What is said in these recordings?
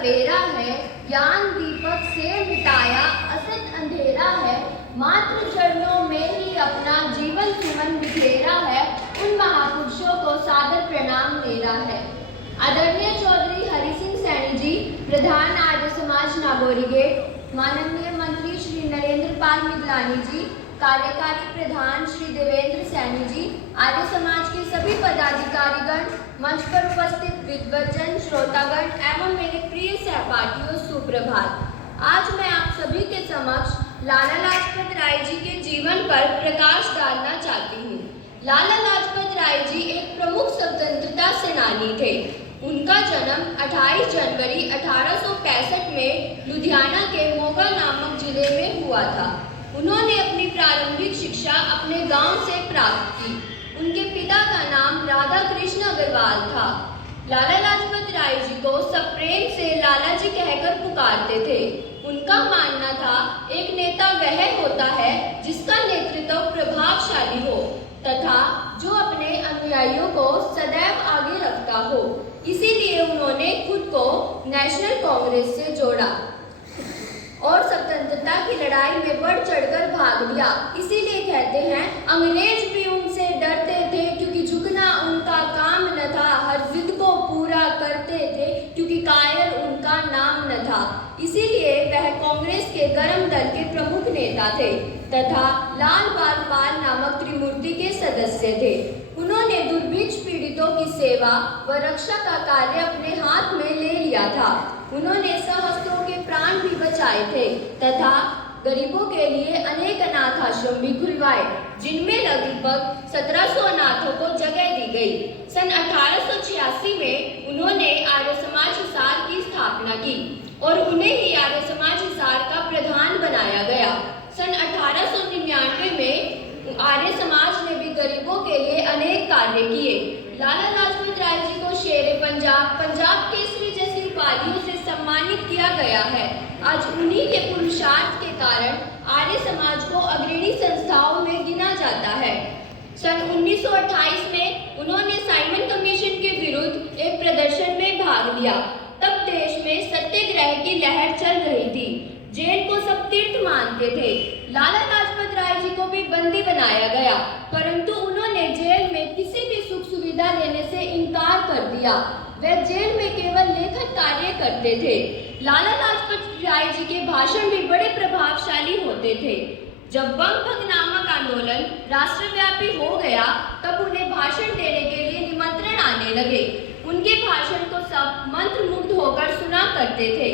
सवेरा है, ज्ञान दीपक से मिटाया असत अंधेरा है, मात्र चरणों में ही अपना जीवन सुमन बिखेरा है, उन महापुरुषों को सादर प्रणाम मेरा है। आदरणीय चौधरी हरि सिंह सैनी जी, प्रधान आर्य समाज नागौरी गेट, माननीय मंत्री श्री नरेंद्र पाल मिगलानी जी, कार्यकारी प्रधान श्री देवेंद्र सैनी जी, आर्य समाज के सभी पदाधिकारीगण, मंच पर उपस्थित विद्वज्जन, श्रोतागण एवं मेरे प्रिय सहपाठियों, सुप्रभात। आज मैं आप सभी के समक्ष लाला लाजपत राय जी के जीवन पर प्रकाश डालना चाहती हूँ। लाला लाजपत राय जी एक प्रमुख स्वतंत्रता सेनानी थे। उनका जन्म 28 जनवरी 1865 में लुधियाना के मोगा नामक जिले में हुआ था। उन्होंने अपनी प्रारंभिक शिक्षा अपने गांव से प्राप्त की। उनके पिता का नाम राधा कृष्ण अग्रवाल था। लाला लाजपत राय जी को सब प्रेम से लाला जी कहकर पुकारते थे। उनका मानना था, एक नेता वह होता है जिसका नेतृत्व प्रभावशाली हो तथा जो अपने अनुयायियों को सदैव आगे रखता हो। इसीलिए उन्होंने खुद को नेशनल कांग्रेस से जोड़ा और स्वतंत्रता की लड़ाई में बढ़ चढ़कर भाग लिया। इसीलिए कहते हैं, अंग्रेज भी उनसे डरते थे क्योंकि झुकना उनका काम न था, हर जिद को पूरा करते थे क्योंकि कायर उनका नाम न था। इसीलिए वह कांग्रेस के गर्म दल के प्रमुख नेता थे तथा लाल बाल पाल नामक त्रिमूर्ति के सदस्य थे। उन्होंने दुर्भिक्ष पीड़ितों की सेवा व रक्षा का कार्य अपने हाथ में ले लिया था। उन्होंने सहस्त्रों के प्राण भी बचाए थे तथा गरीबों के लिए अनेक अनाथ आश्रम भी खुलवाए, जिनमें लगभग 1700 अनाथों को जगह दी गई। सन 1886 में उन्होंने आर्य समाज हिसार की स्थापना की और उन्हें ही आर्य समाज हिसार का प्रधान बनाया गया। सन 1899 में आर्य समाज ने भी गरीबों के लिए अनेक कार्य किए। लाला लाजपत राय जी को शेरे पंजाब, पंजाब केसरी जैसी उपाधियों से सम्मानित किया गया है। आज उन्हीं के पुरुषार्थ के कारण आर्य समाज को अग्रणी संस्थाओं में गिना जाता है। सन 1928 में उन्होंने साइमन कमीशन के विरुद्ध एक प्रदर्शन में भाग लिया। तब देश में सत्याग्रह की लहर चल रही थी। जेल को सब तीर्थ मानते थे। लाला लाजपत राय जी को भी बंदी बनाया गया, परंतु उन्होंने जेल में किसी भी सुख सुविधा लेने से इनकार कर दिया। वह जेल में केवल लेखन कार्य करते थे। लाला लाजपत राय जी के भाषण भी बड़े प्रभावशाली होते थे। जब बंग भंग नामक आंदोलन राष्ट्रव्यापी हो गया, तब उन्हें भाषण देने के लिए निमंत्रण आने लगे। उनके भाषण को सब मंत्रमुग्ध होकर सुना करते थे।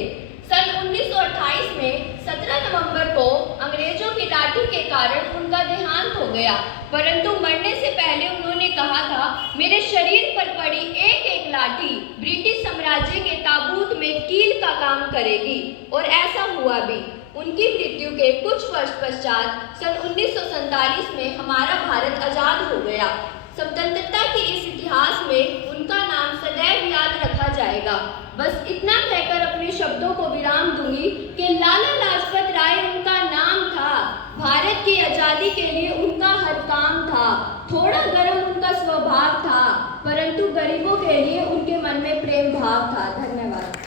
सन 1928 में 17 नवंबर को अंग्रेजों की लाठी के कारण उनका देहांत हो गया, परंतु मरने से पहले उन्होंने कहा था, मेरे शरीर पर पड़ी एक एक लाठी ब्रिटिश साम्राज्य के ताबूत में कील का काम करेगी, और ऐसा हुआ भी। उनकी मृत्यु के कुछ वर्ष पश्चात सन 1947 में हमारा भारत आजाद हो गया। स्वतंत्रता के इस इतिहास में उनका नाम सदैव याद रखा जाएगा। बस इतना कहकर अपने शब्दों को विराम दूंगी कि लाला लाजपत राय उनका नाम था। भारत की आजादी के लिए उनका हर काम था। थोड़ा गर्म उनका स्वभाव था, परंतु गरीबों के लिए उनके मन में प्रेम भाव था। धन्यवाद।